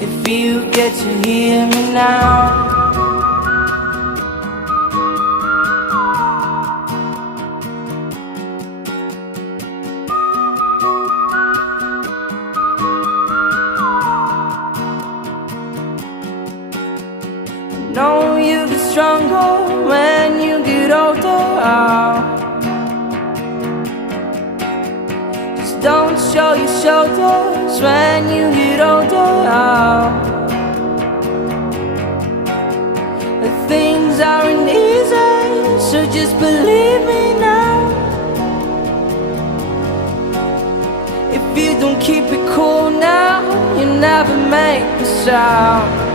if you get to hear me now. Know you get stronger when you get older. Just don't show your shoulders when you get older. Things aren't easy, so just believe me now. If you don't keep it cool now, you never make a sound.